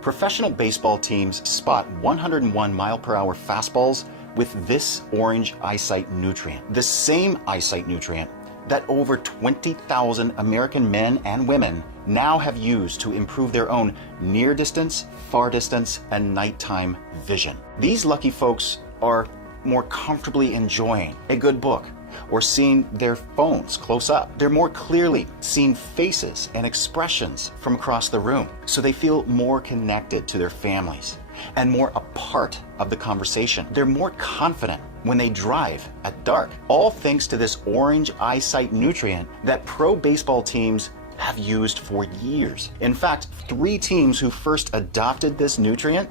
Professional baseball teams spot 101 mile-per-hour fastballs with this orange eyesight nutrient. The same eyesight nutrient that over 20,000 American men and women now have used to improve their own near distance, far distance, and nighttime vision. These lucky folks are more comfortably enjoying a good book or seeing their phones close up. They're more clearly seeing faces and expressions from across the room, so they feel more connected to their families and more a part of the conversation. They're more confident when they drive at dark, all thanks to this orange eyesight nutrient that pro baseball teams have used for years. In fact, 3 teams who first adopted this nutrient,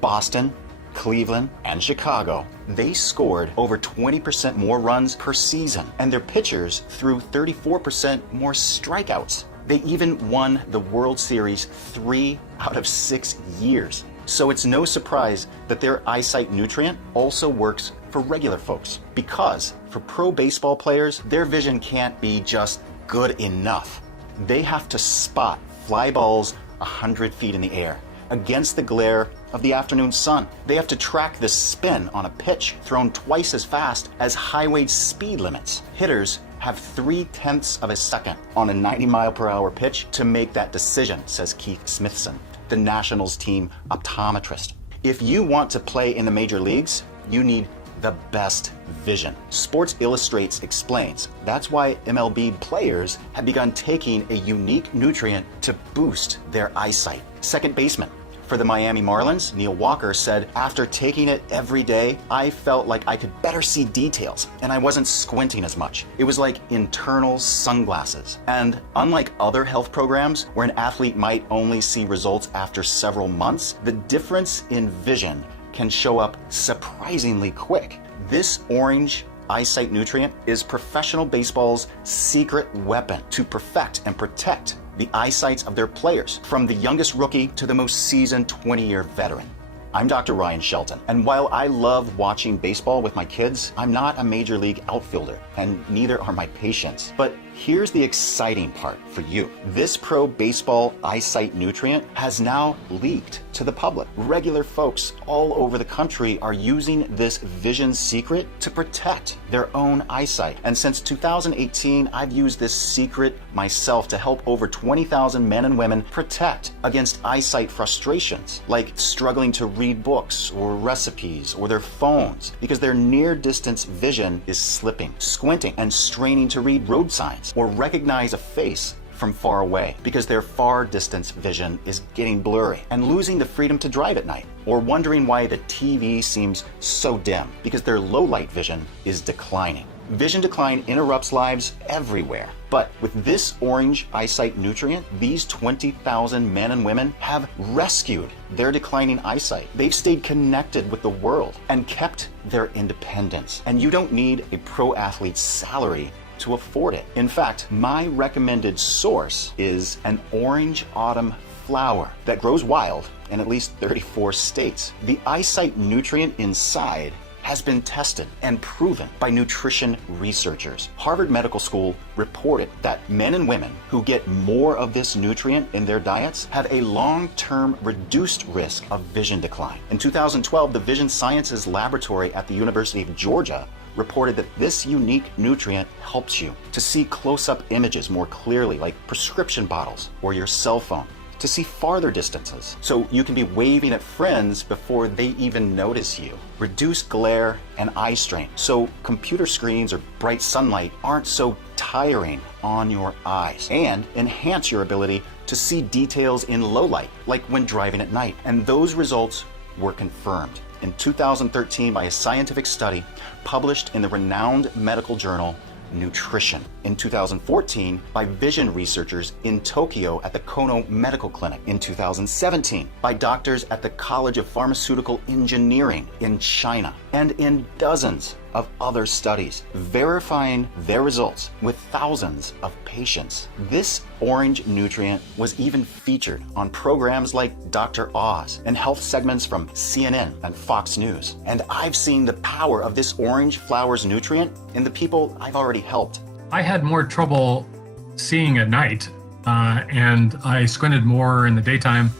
Boston, Cleveland, and Chicago, they scored over 20% more runs per season, and their pitchers threw 34% more strikeouts. They even won the World Series 3 out of 6 years. So it's no surprise that their eyesight nutrient also works for regular folks, because for pro baseball players, their vision can't be just good enough. They have to spot fly balls 100 feet in the air against the glare of the afternoon sun. They have to track the spin on a pitch thrown twice as fast as highway speed limits. Hitters have 0.3 of a second on a 90-mile-per-hour pitch to make that decision, says Keith Smithson, the Nationals team optometrist. If you want to play in the major leagues, you need the best vision. Sports Illustrates explains that's why MLB players have begun taking a unique nutrient to boost their eyesight. Second baseman for the Miami Marlins, Neil Walker, said, "After taking it every day, I felt like I could better see details and I wasn't squinting as much. It was like internal sunglasses." And unlike other health programs where an athlete might only see results after several months, the difference in vision can show up surprisingly quick. This orange eyesight nutrient is professional baseball's secret weapon to perfect and protect the eyesights of their players, from the youngest rookie to the most seasoned 20-year veteran. I'm Dr. Ryan Shelton, and while I love watching baseball with my kids, I'm not a major league outfielder, and neither are my patients. But here's the exciting part for you. This pro baseball eyesight nutrient has now leaked to the public. Regular folks all over the country are using this vision secret to protect their own eyesight. And since 2018, I've used this secret myself to help over 20,000 men and women protect against eyesight frustrations, like struggling to read books or recipes or their phones because their near distance vision is slipping, squinting, and straining to read road signs or recognize a face from far away because their far distance vision is getting blurry, and losing the freedom to drive at night, or wondering why the TV seems so dim because their low light vision is declining. Vision decline interrupts lives everywhere. But with this orange eyesight nutrient, these 20,000 men and women have rescued their declining eyesight. They've stayed connected with the world and kept their independence. And you don't need a pro athlete's salary to afford it. In fact, my recommended source is an orange autumn flower that grows wild in at least 34 states. The eyesight nutrient inside has been tested and proven by nutrition researchers. Harvard Medical School reported that men and women who get more of this nutrient in their diets have a long-term reduced risk of vision decline. In 2012, the Vision Sciences Laboratory at the University of Georgia reported that this unique nutrient helps you to see close-up images more clearly, like prescription bottles or your cell phone, to see farther distances, so you can be waving at friends before they even notice you. Reduce glare and eye strain, so computer screens or bright sunlight aren't so tiring on your eyes. And enhance your ability to see details in low light, like when driving at night. And those results were confirmed in 2013 by a scientific study published in the renowned medical journal Nutrition. In 2014 by vision researchers in Tokyo at the Kono Medical Clinic. In 2017 by doctors at the College of Pharmaceutical Engineering in China. And in dozens of other studies verifying their results with thousands of patients. This orange nutrient was even featured on programs like Dr. Oz and health segments from CNN and Fox News. And I've seen the power of this orange flower's nutrient in the people I've already helped. I had more trouble seeing at night, and I squinted more in the daytime.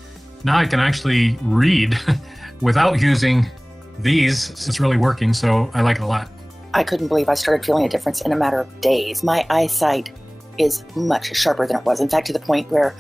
Now I can actually read without using these. It's really working, so I like it a lot. I couldn't believe I started feeling a difference in a matter of days. My eyesight is much sharper than it was. In fact, to the point where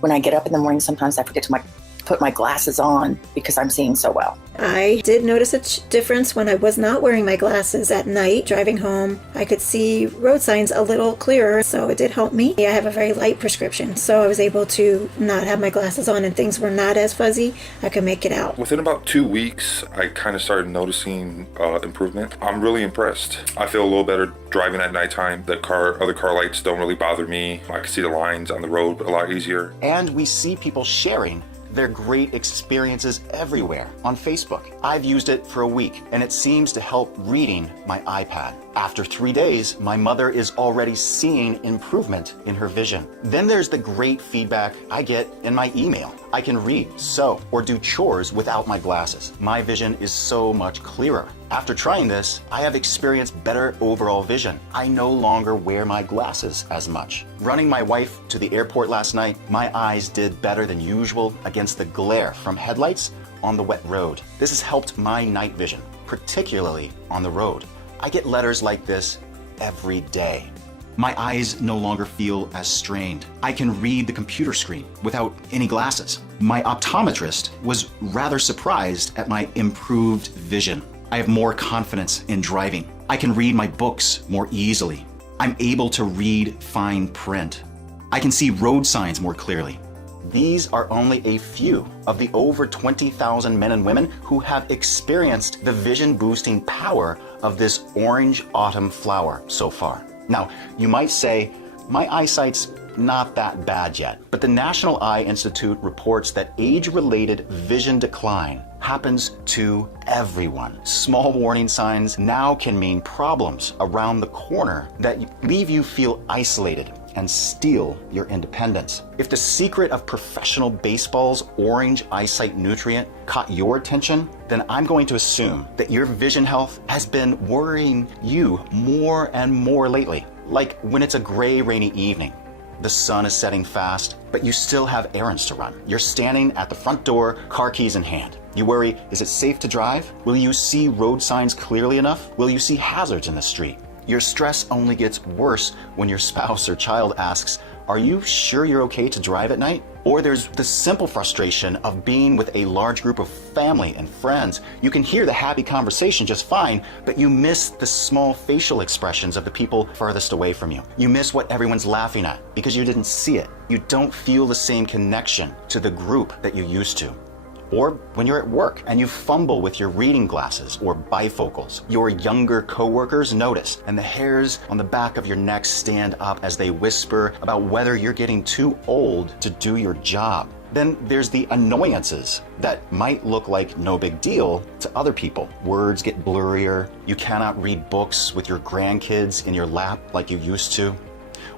when I get up in the morning, sometimes I forget to put my glasses on because I'm seeing so well. I did notice a difference when I was not wearing my glasses at night driving home. I could see road signs a little clearer, so it did help me. I have a very light prescription, so I was able to not have my glasses on and things were not as fuzzy. I could make it out. Within about 2 weeks, I kind of started noticing improvement. I'm really impressed. I feel a little better driving at nighttime. Other car lights don't really bother me. I can see the lines on the road a lot easier. And we see people sharing their great experiences everywhere on Facebook. I've used it for a week and it seems to help reading my iPad. After 3 days, my mother is already seeing improvement in her vision. Then there's the great feedback I get in my email. I can read, sew, or do chores without my glasses. My vision is so much clearer. After trying this, I have experienced better overall vision. I no longer wear my glasses as much. Running my wife to the airport last night, my eyes did better than usual against the glare from headlights on the wet road. This has helped my night vision, particularly on the road. I get letters like this every day. My eyes no longer feel as strained. I can read the computer screen without any glasses. My optometrist was rather surprised at my improved vision. I have more confidence in driving. I can read my books more easily. I'm able to read fine print. I can see road signs more clearly. These are only a few of the over 20,000 men and women who have experienced the vision-boosting power of this orange autumn flower so far. Now, you might say, my eyesight's not that bad yet, but the National Eye Institute reports that age-related vision decline happens to everyone. Small warning signs now can mean problems around the corner that leave you feel isolated and steal your independence. If the secret of professional baseball's orange eyesight nutrient caught your attention, then I'm going to assume that your vision health has been worrying you more and more lately. Like when it's a gray, rainy evening, the sun is setting fast, but you still have errands to run. You're standing at the front door, car keys in hand. You worry, is it safe to drive? Will you see road signs clearly enough? Will you see hazards in the street? Your stress only gets worse when your spouse or child asks, are you sure you're okay to drive at night? Or there's the simple frustration of being with a large group of family and friends. You can hear the happy conversation just fine, but you miss the small facial expressions of the people farthest away from you. You miss what everyone's laughing at because you didn't see it. You don't feel the same connection to the group that you used to. Or when you're at work and you fumble with your reading glasses or bifocals, your younger coworkers notice and the hairs on the back of your neck stand up as they whisper about whether you're getting too old to do your job. Then there's the annoyances that might look like no big deal to other people. Words get blurrier. You cannot read books with your grandkids in your lap like you used to.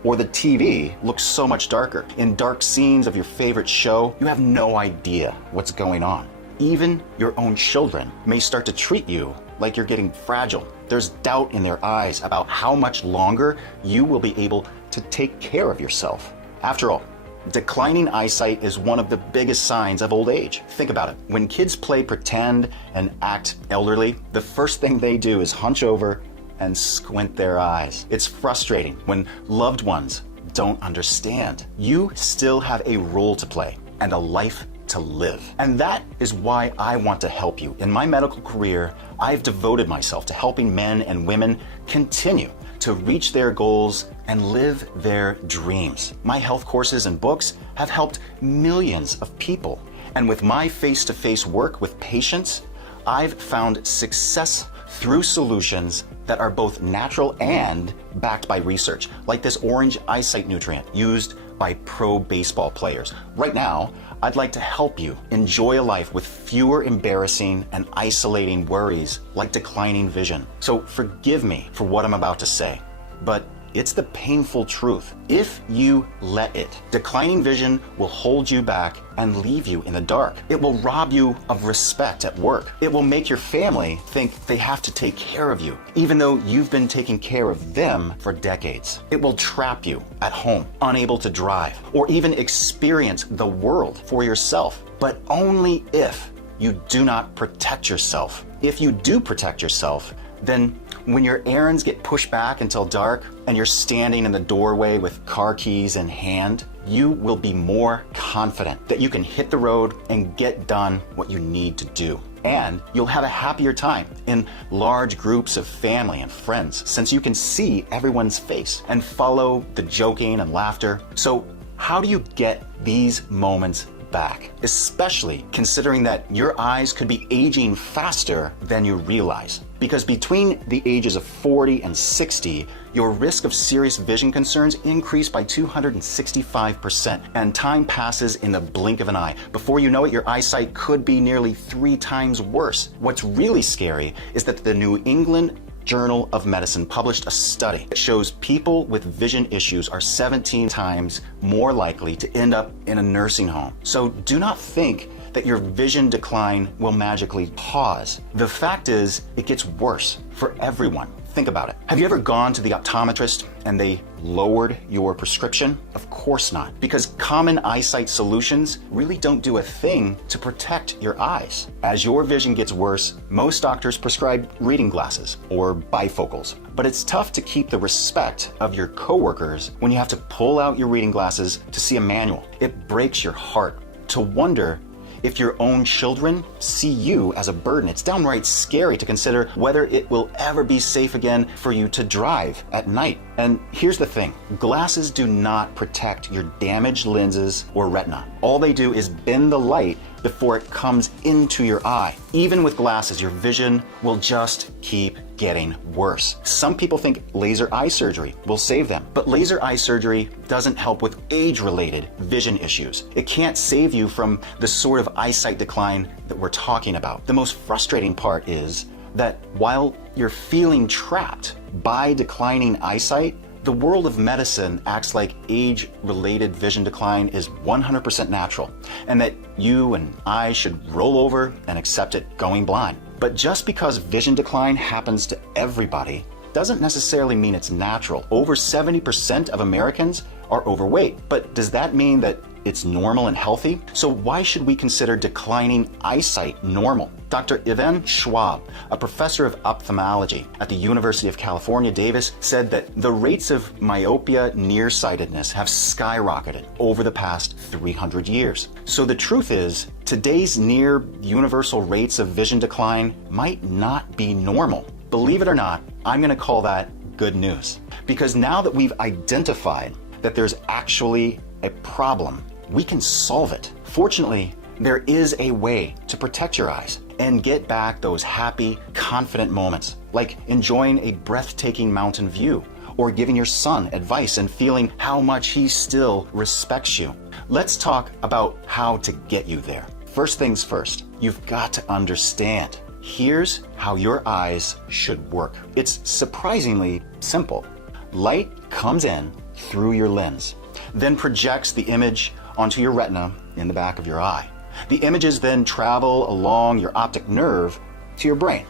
Or the TV looks so much darker. In dark scenes of your favorite show, you have no idea what's going on. Even your own children may start to treat you like you're getting fragile. There's doubt in their eyes about how much longer you will be able to take care of yourself. After all, declining eyesight is one of the biggest signs of old age. Think about it. When kids play pretend and act elderly, the first thing they do is hunch over and squint their eyes. It's frustrating when loved ones don't understand. You still have a role to play and a life to live. And that is why I want to help you. In my medical career, I've devoted myself to helping men and women continue to reach their goals and live their dreams. My health courses and books have helped millions of people. And with my face-to-face work with patients, I've found success through solutions that are both natural and backed by research, like this orange eyesight nutrient used by pro baseball players. Right now, I'd like to help you enjoy a life with fewer embarrassing and isolating worries like declining vision. So forgive me for what I'm about to say, but it's the painful truth. If you let it, declining vision will hold you back and leave you in the dark. It will rob you of respect at work. It will make your family think they have to take care of you, even though you've been taking care of them for decades. It will trap you at home, unable to drive, or even experience the world for yourself. but only if you do not protect yourself. If you do protect yourself, then when your errands get pushed back until dark and you're standing in the doorway with car keys in hand, you will be more confident that you can hit the road and get done what you need to do. And you'll have a happier time in large groups of family and friends, since you can see everyone's face and follow the joking and laughter. So how do you get these moments back, especially considering that your eyes could be aging faster than you realize? Because between the ages of 40 and 60, your risk of serious vision concerns increased by 265%, and time passes in the blink of an eye. Before you know it, your eyesight could be nearly 3 times worse. What's really scary is that the New England Journal of Medicine published a study that shows people with vision issues are 17 times more likely to end up in a nursing home. So do not think that your vision decline will magically pause. The fact is, it gets worse for everyone. Think about it. Have you ever gone to the optometrist and they lowered your prescription? Of course not, because common eyesight solutions really don't do a thing to protect your eyes. As your vision gets worse, most doctors prescribe reading glasses or bifocals. But it's tough to keep the respect of your coworkers when you have to pull out your reading glasses to see a manual. It breaks your heart to wonder if your own children see you as a burden. It's downright scary to consider whether it will ever be safe again for you to drive at night. And here's the thing, glasses do not protect your damaged lenses or retina. All they do is bend the light before it comes into your eye. Even with glasses, your vision will just keep getting worse. Some people think laser eye surgery will save them, but laser eye surgery doesn't help with age-related vision issues. It can't save you from the sort of eyesight decline that we're talking about. The most frustrating part is that while you're feeling trapped by declining eyesight, the world of medicine acts like age-related vision decline is 100% natural, and that you and I should roll over and accept it going blind. But just because vision decline happens to everybody doesn't necessarily mean it's natural. Over 70% of Americans are overweight. But does that mean that it's normal and healthy? So why should we consider declining eyesight normal? Dr. Yvonne Schwab, a professor of ophthalmology at the University of California, Davis, said that the rates of myopia nearsightedness have skyrocketed over the past 300 years. So the truth is, today's near universal rates of vision decline might not be normal. Believe it or not, I'm going to call that good news. Because now that we've identified that there's actually a problem, we can solve it. Fortunately, there is a way to protect your eyes and get back those happy, confident moments, like enjoying a breathtaking mountain view or giving your son advice and feeling how much he still respects you. Let's talk about how to get you there. First things first, you've got to understand. Here's how your eyes should work. It's surprisingly simple. Light comes in through your lens, then projects the image onto your retina in the back of your eye. The images then travel along your optic nerve to your brain.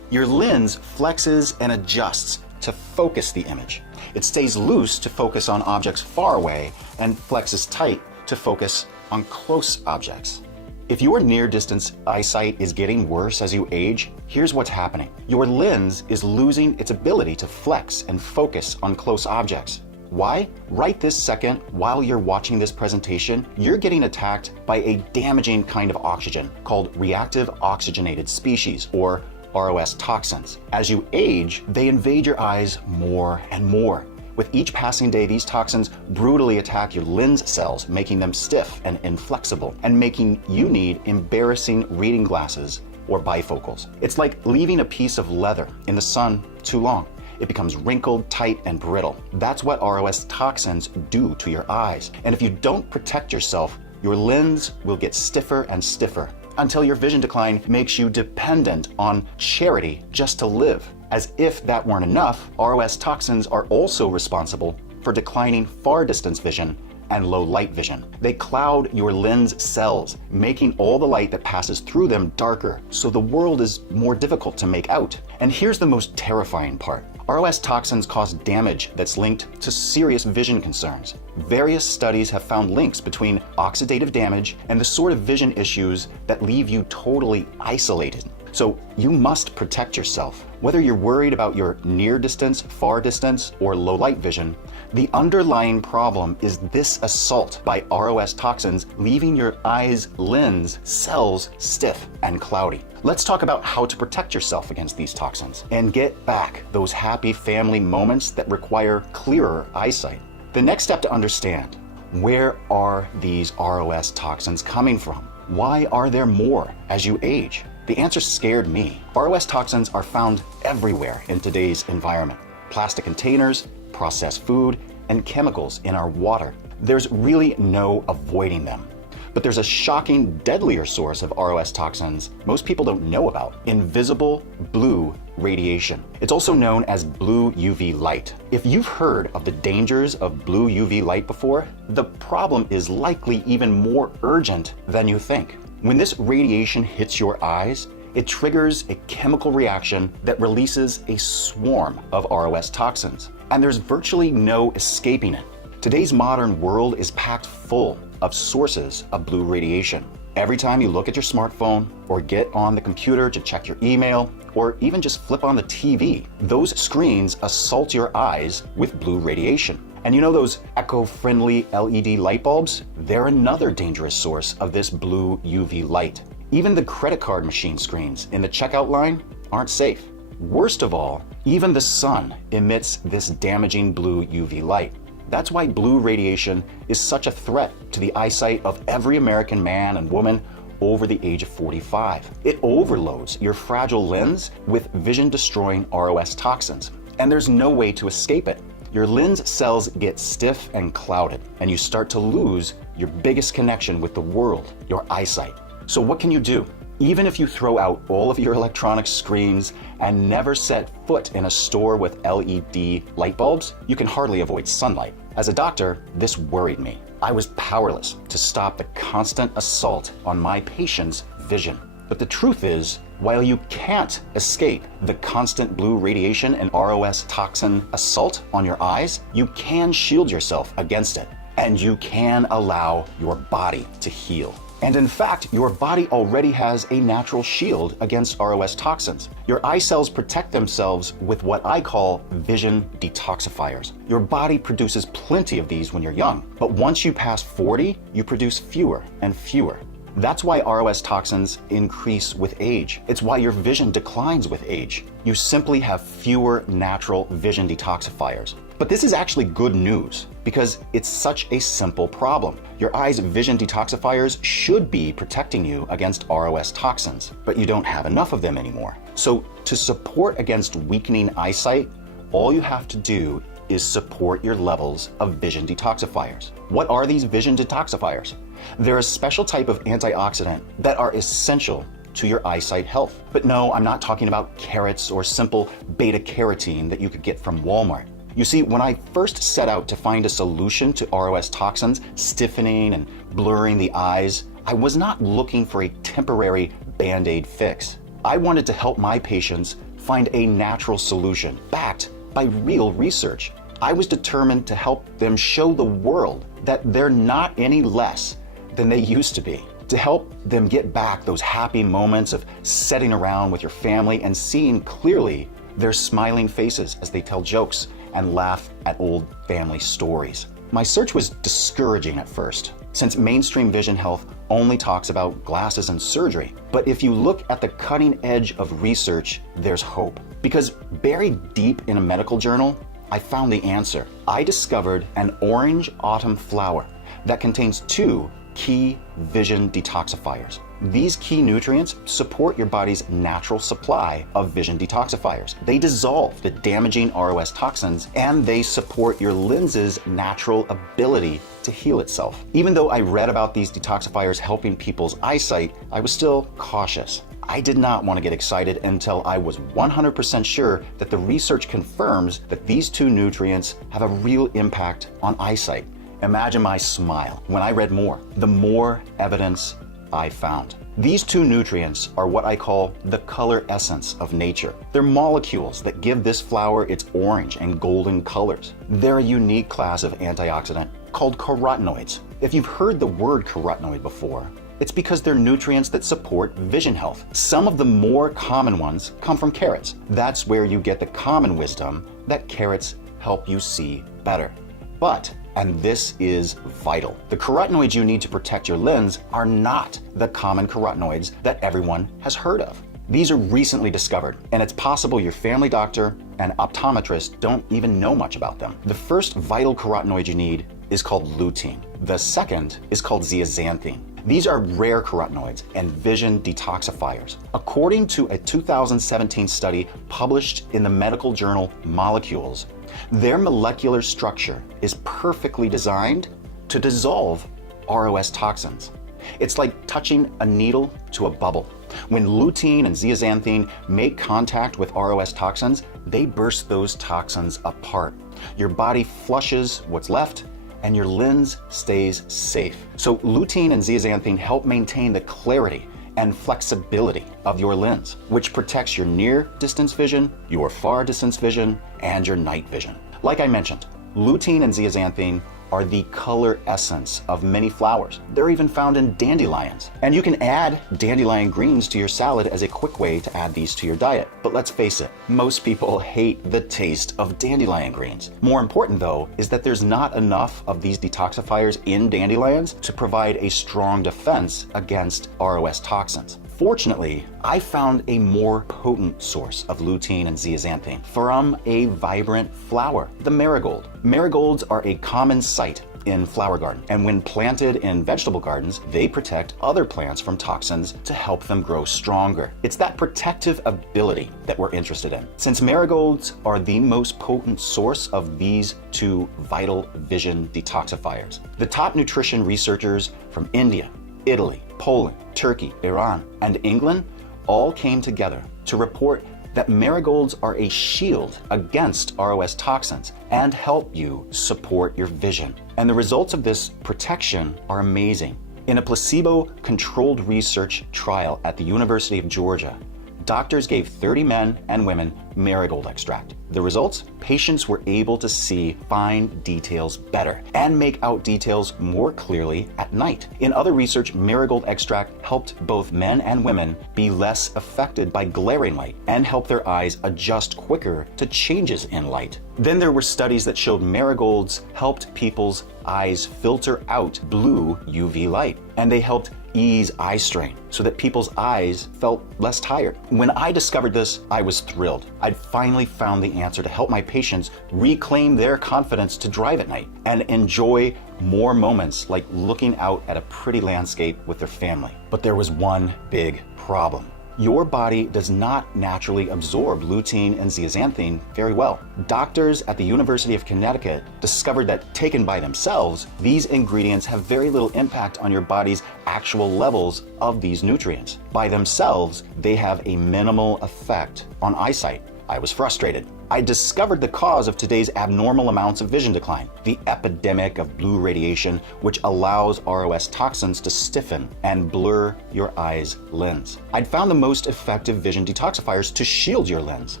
Your lens flexes and adjusts to focus the image. It stays loose to focus on objects far away and flexes tight to focus on close objects. If your near-distance eyesight is getting worse as you age, here's what's happening. Your lens is losing its ability to flex and focus on close objects. Why? Right this second, while you're watching this presentation, you're getting attacked by a damaging kind of oxygen called reactive oxygenated species, or ROS toxins. As you age, they invade your eyes more and more. With each passing day, these toxins brutally attack your lens cells, making them stiff and inflexible, and making you need embarrassing reading glasses or bifocals. It's like leaving a piece of leather in the sun too long. It becomes wrinkled, tight, and brittle. That's what ROS toxins do to your eyes. And if you don't protect yourself, your lens will get stiffer and stiffer until your vision decline makes you dependent on charity just to live. As if that weren't enough, ROS toxins are also responsible for declining far distance vision and low light vision. They cloud your lens cells, making all the light that passes through them darker, so the world is more difficult to make out. And here's the most terrifying part. ROS toxins cause damage that's linked to serious vision concerns. Various studies have found links between oxidative damage and the sort of vision issues that leave you totally isolated. So you must protect yourself. Whether you're worried about your near distance, far distance, or low light vision, the underlying problem is this assault by ROS toxins leaving your eye's lens cells stiff and cloudy. Let's talk about how to protect yourself against these toxins and get back those happy family moments that require clearer eyesight. The next step to understand: where are these ROS toxins coming from? Why are there more as you age? The answer scared me. ROS toxins are found everywhere in today's environment. Plastic containers, processed food, and chemicals in our water. There's really no avoiding them. But there's a shocking, deadlier source of ROS toxins most people don't know about: invisible blue radiation. It's also known as blue UV light. If you've heard of the dangers of blue UV light before, the problem is likely even more urgent than you think. When this radiation hits your eyes, it triggers a chemical reaction that releases a swarm of ROS toxins, and there's virtually no escaping it. Today's modern world is packed full of sources of blue radiation. Every time you look at your smartphone or get on the computer to check your email, or even just flip on the TV, those screens assault your eyes with blue radiation. And you know those eco-friendly LED light bulbs? They're another dangerous source of this blue UV light. Even the credit card machine screens in the checkout line aren't safe. Worst of all, even the sun emits this damaging blue UV light. That's why blue radiation is such a threat to the eyesight of every American man and woman over the age of 45. It overloads your fragile lens with vision-destroying ROS toxins, and there's no way to escape it. Your lens cells get stiff and clouded, and you start to lose your biggest connection with the world, your eyesight. So what can you do? Even if you throw out all of your electronic screens and never set foot in a store with LED light bulbs, you can hardly avoid sunlight. As a doctor, this worried me. I was powerless to stop the constant assault on my patients' vision. But the truth is, while you can't escape the constant blue radiation and ROS toxin assault on your eyes, you can shield yourself against it, and you can allow your body to heal. And in fact, your body already has a natural shield against ROS toxins. Your eye cells protect themselves with what I call vision detoxifiers. Your body produces plenty of these when you're young, but once you pass 40, you produce fewer and fewer. That's why ROS toxins increase with age. It's why your vision declines with age. You simply have fewer natural vision detoxifiers. But this is actually good news because it's such a simple problem. Your eye's vision detoxifiers should be protecting you against ROS toxins, but you don't have enough of them anymore. So to support against weakening eyesight, all you have to do is support your levels of vision detoxifiers. What are these vision detoxifiers? They're a special type of antioxidant that are essential to your eyesight health. But no, I'm not talking about carrots or simple beta carotene that you could get from Walmart. You see, when I first set out to find a solution to ROS toxins stiffening and blurring the eyes, I was not looking for a temporary Band-Aid fix. I wanted to help my patients find a natural solution backed by real research. I was determined to help them show the world that they're not any less than they used to be, to help them get back those happy moments of sitting around with your family and seeing clearly their smiling faces as they tell jokes and laugh at old family stories. My search was discouraging at first, since mainstream vision health only talks about glasses and surgery. But if you look at the cutting edge of research, there's hope. Because buried deep in a medical journal, I found the answer. I discovered an orange autumn flower that contains 2 key vision detoxifiers. These key nutrients support your body's natural supply of vision detoxifiers. They dissolve the damaging ROS toxins, and they support your lens's natural ability to heal itself. Even though I read about these detoxifiers helping people's eyesight, I was still cautious. I did not want to get excited until I was 100% sure that the research confirms that these 2 nutrients have a real impact on eyesight. Imagine my smile when I read more. The more evidence, I found. These two nutrients are what I call the color essence of nature. They're molecules that give this flower its orange and golden colors. They're a unique class of antioxidant called carotenoids. If you've heard the word carotenoid before, it's because they're nutrients that support vision health. Some of the more common ones come from carrots. That's where you get the common wisdom that carrots help you see better. But, and this is vital, the carotenoids you need to protect your lens are not the common carotenoids that everyone has heard of. These are recently discovered, and it's possible your family doctor and optometrist don't even know much about them. The first vital carotenoid you need is called lutein. The second is called zeaxanthin. These are rare carotenoids and vision detoxifiers. According to a 2017 study published in the medical journal Molecules, their molecular structure is perfectly designed to dissolve ROS toxins. It's like touching a needle to a bubble. When lutein and zeaxanthin make contact with ROS toxins, they burst those toxins apart. Your body flushes what's left, and your lens stays safe. So lutein and zeaxanthin help maintain the clarity and flexibility of your lens, which protects your near distance vision, your far distance vision, and your night vision. Like I mentioned, lutein and zeaxanthin are the color essence of many flowers. They're even found in dandelions. And you can add dandelion greens to your salad as a quick way to add these to your diet. But let's face it, most people hate the taste of dandelion greens. More important though, is that there's not enough of these detoxifiers in dandelions to provide a strong defense against ROS toxins. Fortunately, I found a more potent source of lutein and zeaxanthin from a vibrant flower, the marigold. Marigolds are a common sight in flower gardens, and when planted in vegetable gardens, they protect other plants from toxins to help them grow stronger. It's that protective ability that we're interested in. Since marigolds are the most potent source of these two vital vision detoxifiers, the top nutrition researchers from India, Italy, Poland, Turkey, Iran, and England all came together to report that marigolds are a shield against ROS toxins and help you support your vision. And the results of this protection are amazing. In a placebo-controlled research trial at the University of Georgia, doctors gave 30 men and women marigold extract. The results? Patients were able to see fine details better and make out details more clearly at night. In other research, marigold extract helped both men and women be less affected by glaring light and help their eyes adjust quicker to changes in light. Then there were studies that showed marigolds helped people's eyes filter out blue UV light, and they helped ease eye strain so that people's eyes felt less tired. When I discovered this, I was thrilled. I'd finally found the answer to help my patients reclaim their confidence to drive at night and enjoy more moments like looking out at a pretty landscape with their family. But there was one big problem. Your body does not naturally absorb lutein and zeaxanthin very well. Doctors at the University of Connecticut discovered that taken by themselves, these ingredients have very little impact on your body's actual levels of these nutrients. By themselves, they have a minimal effect on eyesight. I was frustrated. I discovered the cause of today's abnormal amounts of vision decline, the epidemic of blue radiation, which allows ROS toxins to stiffen and blur your eye's lens. I'd found the most effective vision detoxifiers to shield your lens.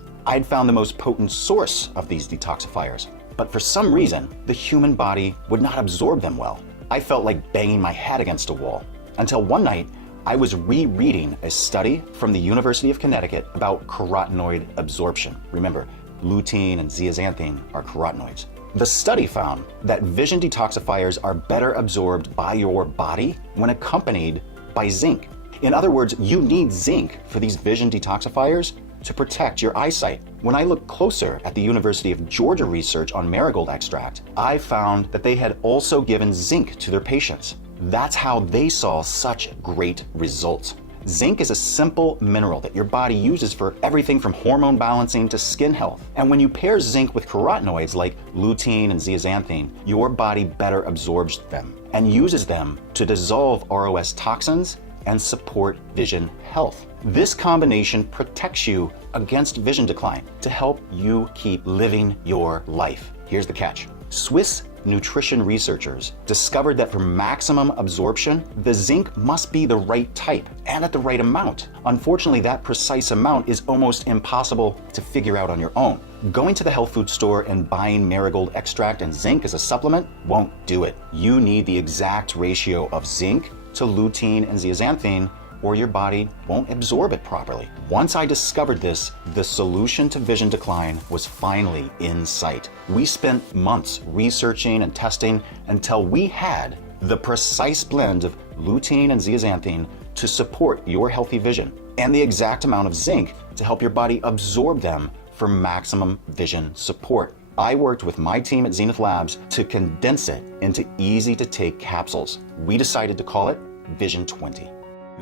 I'd found the most potent source of these detoxifiers, but for some reason, the human body would not absorb them well. I felt like banging my head against a wall, until one night, I was rereading a study from the University of Connecticut about carotenoid absorption. Remember, lutein and zeaxanthin are carotenoids. The study found that vision detoxifiers are better absorbed by your body when accompanied by zinc. In other words, you need zinc for these vision detoxifiers to protect your eyesight. When I looked closer at the University of Georgia research on marigold extract, I found that they had also given zinc to their patients. That's how they saw such great results. Zinc is a simple mineral that your body uses for everything from hormone balancing to skin health. And when you pair zinc with carotenoids like lutein and zeaxanthin, your body better absorbs them and uses them to dissolve ROS toxins and support vision health. This combination protects you against vision decline to help you keep living your life. Here's the catch. Swiss nutrition researchers discovered that for maximum absorption, the zinc must be the right type and at the right amount. Unfortunately, that precise amount is almost impossible to figure out on your own. Going to the health food store and buying marigold extract and zinc as a supplement won't do it. You need the exact ratio of zinc to lutein and zeaxanthin, or your body won't absorb it properly. Once I discovered this, the solution to vision decline was finally in sight. We spent months researching and testing until we had the precise blend of lutein and zeaxanthin to support your healthy vision, and the exact amount of zinc to help your body absorb them for maximum vision support. I worked with my team at Zenith Labs to condense it into easy-to-take capsules. We decided to call it Vision 20.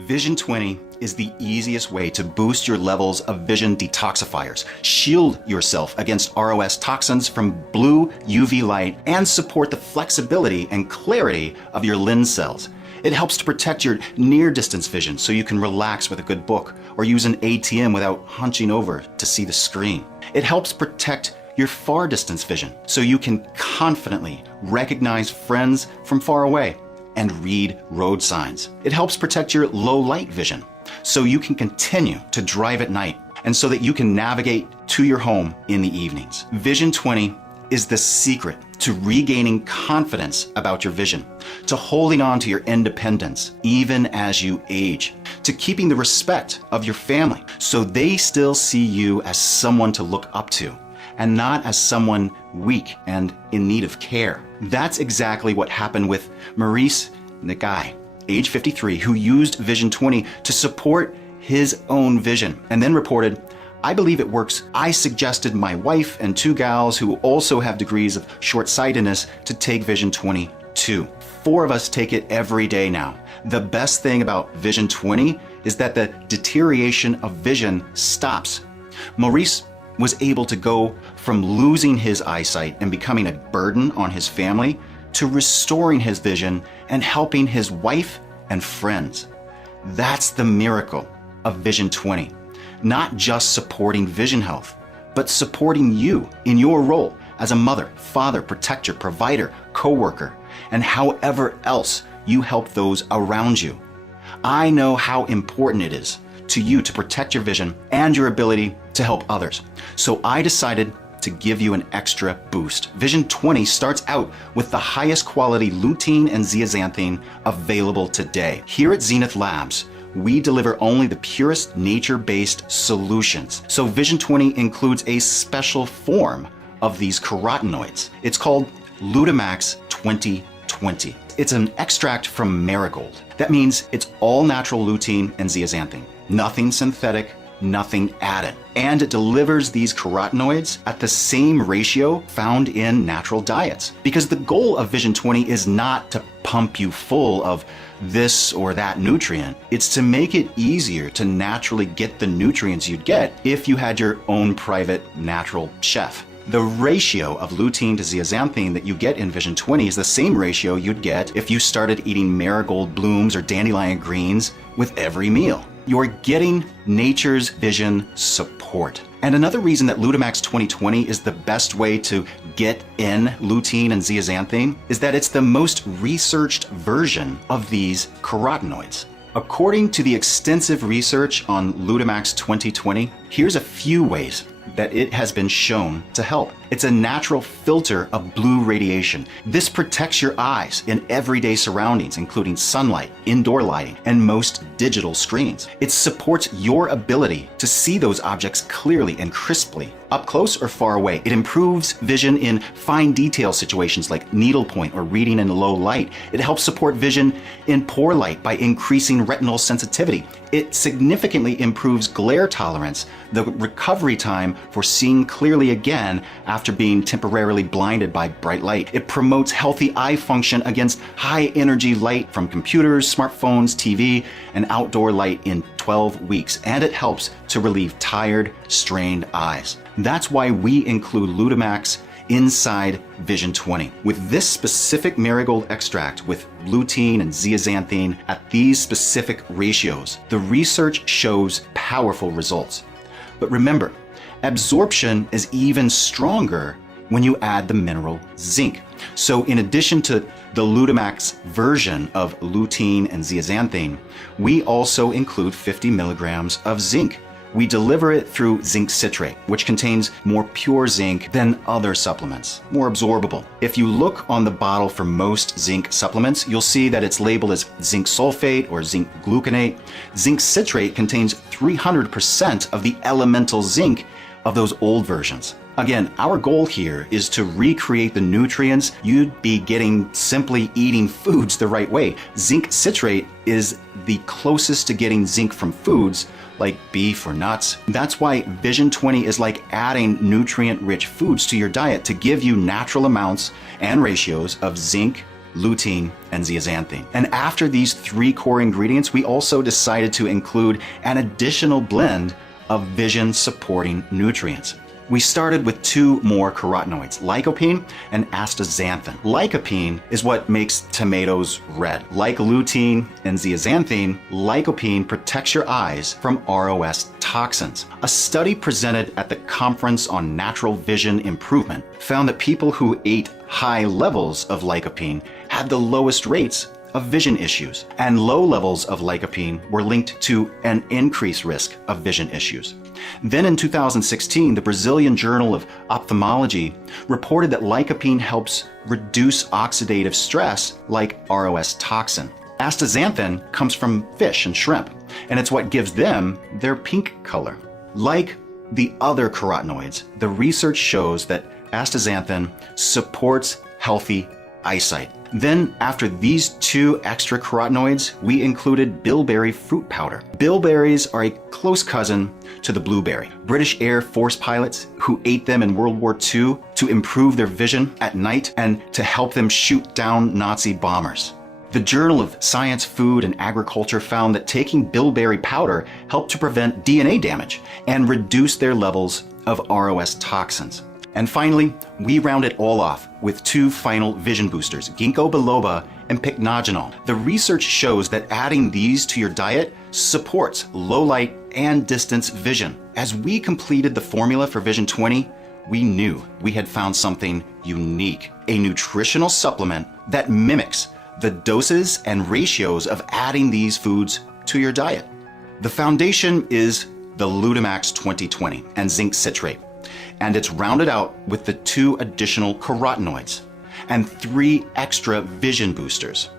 Vision 20 is the easiest way to boost your levels of vision detoxifiers, shield yourself against ROS toxins from blue UV light, and support the flexibility and clarity of your lens cells. It helps to protect your near-distance vision so you can relax with a good book or use an ATM without hunching over to see the screen. It helps protect your far-distance vision so you can confidently recognize friends from far away and read road signs. It helps protect your low-light vision so you can continue to drive at night and so that you can navigate to your home in the evenings. Vision 20 is the secret to regaining confidence about your vision, to holding on to your independence even as you age, to keeping the respect of your family so they still see you as someone to look up to and not as someone weak and in need of care. That's exactly what happened with Maurice Nagai, age 53, who used Vision 20 to support his own vision and then reported, "I believe it works. I suggested my wife and 2 gals who also have degrees of short-sightedness to take Vision 20 too. 4 of us take it every day now. The best thing about Vision 20 is that the deterioration of vision stops." Maurice was able to go from losing his eyesight and becoming a burden on his family to restoring his vision and helping his wife and friends. That's the miracle of Vision 20. Not just supporting vision health, but supporting you in your role as a mother, father, protector, provider, coworker, and however else you help those around you. I know how important it is to you to protect your vision and your ability to help others. So I decided to give you an extra boost. Vision 20 starts out with the highest quality lutein and zeaxanthin available today. Here at Zenith Labs, we deliver only the purest nature-based solutions. So Vision 20 includes a special form of these carotenoids. It's called Lutamax 2020. It's an extract from marigold. That means it's all natural lutein and zeaxanthin. Nothing synthetic, nothing added. And it delivers these carotenoids at the same ratio found in natural diets. Because the goal of Vision 20 is not to pump you full of this or that nutrient. It's to make it easier to naturally get the nutrients you'd get if you had your own private natural chef. The ratio of lutein to zeaxanthin that you get in Vision 20 is the same ratio you'd get if you started eating marigold blooms or dandelion greens with every meal. You're getting nature's vision support. And another reason that Lutamax 2020 is the best way to get in lutein and zeaxanthin is that it's the most researched version of these carotenoids. According to the extensive research on Lutamax 2020, here's a few ways that it has been shown to help. It's a natural filter of blue radiation. This protects your eyes in everyday surroundings, including sunlight, indoor lighting, and most digital screens. It supports your ability to see those objects clearly and crisply, up close or far away. It improves vision in fine detail situations like needlepoint or reading in low light. It helps support vision in poor light by increasing retinal sensitivity. It significantly improves glare tolerance, the recovery time for seeing clearly again after being temporarily blinded by bright light. It promotes healthy eye function against high energy light from computers, smartphones, TV, and outdoor light in 12 weeks. And it helps to relieve tired, strained eyes. That's why we include Lutamax inside Vision 20. With this specific marigold extract with lutein and zeaxanthin at these specific ratios, the research shows powerful results. But remember, absorption is even stronger when you add the mineral zinc. So in addition to the Lutamax version of lutein and zeaxanthin, we also include 50 milligrams of zinc. We deliver it through zinc citrate, which contains more pure zinc than other supplements, more absorbable. If you look on the bottle for most zinc supplements, you'll see that it's labeled as zinc sulfate or zinc gluconate. Zinc citrate contains 300% of the elemental zinc of those old versions. Again, our goal here is to recreate the nutrients you'd be getting simply eating foods the right way. Zinc citrate is the closest to getting zinc from foods like beef or nuts. That's why Vision 20 is like adding nutrient-rich foods to your diet to give you natural amounts and ratios of zinc, lutein, and zeaxanthin. And after these 3 core ingredients, we also decided to include an additional blend of vision-supporting nutrients. We started with 2 more carotenoids, lycopene and astaxanthin. Lycopene is what makes tomatoes red. Like lutein and zeaxanthin, lycopene protects your eyes from ROS toxins. A study presented at the Conference on Natural Vision Improvement found that people who ate high levels of lycopene had the lowest rates of vision issues, and low levels of lycopene were linked to an increased risk of vision issues. Then in 2016, the Brazilian Journal of Ophthalmology reported that lycopene helps reduce oxidative stress like ROS toxin. Astaxanthin comes from fish and shrimp, and it's what gives them their pink color. Like the other carotenoids, the research shows that astaxanthin supports healthy eyesight. Then, after these 2 extra carotenoids, we included bilberry fruit powder. Bilberries are a close cousin to the blueberry. British Air Force pilots who ate them in World War II to improve their vision at night and to help them shoot down Nazi bombers. The Journal of Science, Food, and Agriculture found that taking bilberry powder helped to prevent DNA damage and reduce their levels of ROS toxins. And finally, we round it all off with 2 final vision boosters, ginkgo biloba and pycnogenol. The research shows that adding these to your diet supports low light and distance vision. As we completed the formula for Vision 20, we knew we had found something unique, a nutritional supplement that mimics the doses and ratios of adding these foods to your diet. The foundation is the Lutamax 2020 and zinc citrate, and it's rounded out with the 2 additional carotenoids and 3 extra vision boosters.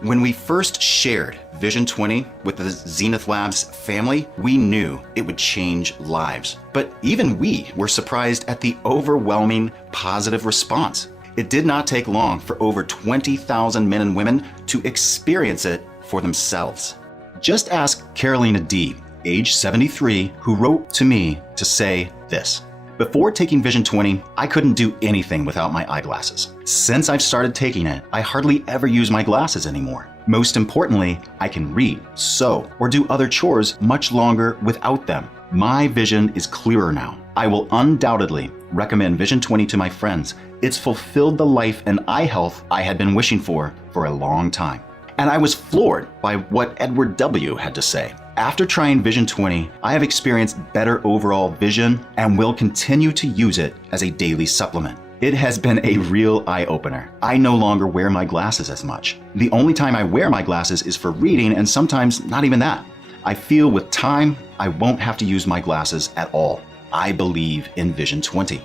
When we first shared Vision 20 with the Zenith Labs family, we knew it would change lives. But even we were surprised at the overwhelming positive response. It did not take long for over 20,000 men and women to experience it for themselves. Just ask Carolina D., age 73, who wrote to me to say this. Before taking Vision 20, I couldn't do anything without my eyeglasses. Since I've started taking it, I hardly ever use my glasses anymore. Most importantly, I can read, sew, or do other chores much longer without them. My vision is clearer now. I will undoubtedly recommend Vision 20 to my friends. It's fulfilled the life and eye health I had been wishing for a long time. And I was floored by what Edward W. had to say. After trying Vision 20, I have experienced better overall vision and will continue to use it as a daily supplement. It has been a real eye-opener. I no longer wear my glasses as much. The only time I wear my glasses is for reading, and sometimes not even that. I feel with time, I won't have to use my glasses at all. I believe in Vision 20.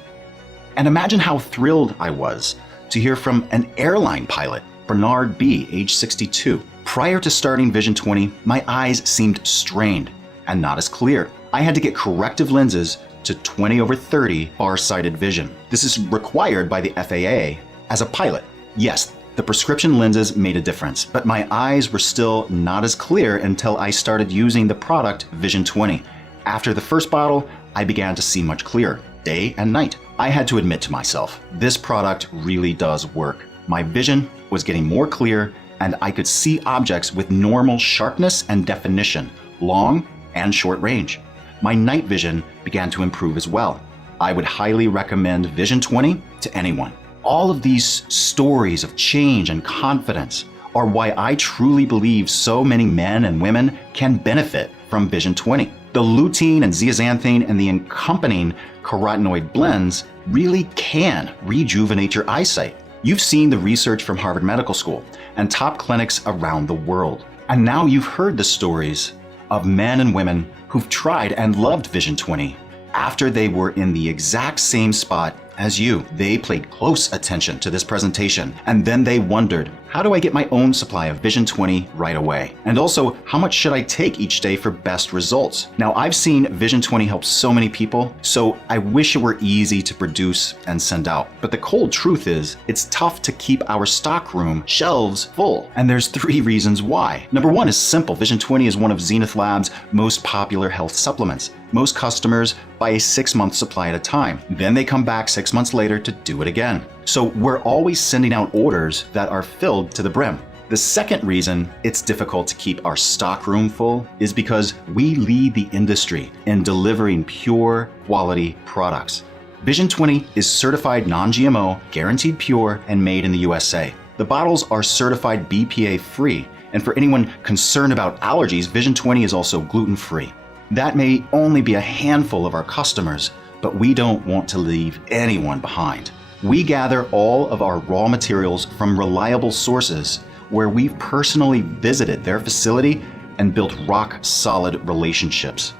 And imagine how thrilled I was to hear from an airline pilot, Bernard B., age 62. Prior to starting Vision 20, my eyes seemed strained and not as clear. I had to get corrective lenses to 20/30 far-sighted vision. This is required by the FAA as a pilot. Yes, the prescription lenses made a difference, but my eyes were still not as clear until I started using the product Vision 20. After the first bottle, I began to see much clearer, day and night. I had to admit to myself, this product really does work. My vision was getting more clear, and I could see objects with normal sharpness and definition, long and short range. My night vision began to improve as well. I would highly recommend Vision 20 to anyone. All of these stories of change and confidence are why I truly believe so many men and women can benefit from Vision 20. The lutein and zeaxanthin and the accompanying carotenoid blends really can rejuvenate your eyesight. You've seen the research from Harvard Medical School and top clinics around the world. And now you've heard the stories of men and women who've tried and loved Vision 20 after they were in the exact same spot as you. They paid close attention to this presentation, and then they wondered, how do I get my own supply of Vision 20 right away? And also, how much should I take each day for best results? Now, I've seen Vision 20 help so many people, so I wish it were easy to produce and send out. But the cold truth is, it's tough to keep our stockroom shelves full. And there's 3 reasons why. Number 1 is simple. Vision 20 is one of Zenith Labs' most popular health supplements. Most customers buy a 6-month supply at a time. Then they come back 6 months later to do it again. So we're always sending out orders that are filled to the brim. The second reason it's difficult to keep our stockroom full is because we lead the industry in delivering pure quality products. Vision 20 is certified non-GMO, guaranteed pure, and made in the USA. The bottles are certified BPA free, and for anyone concerned about allergies, Vision 20 is also gluten-free. That may only be a handful of our customers, but we don't want to leave anyone behind. We gather all of our raw materials from reliable sources where we've personally visited their facility and built rock-solid relationships.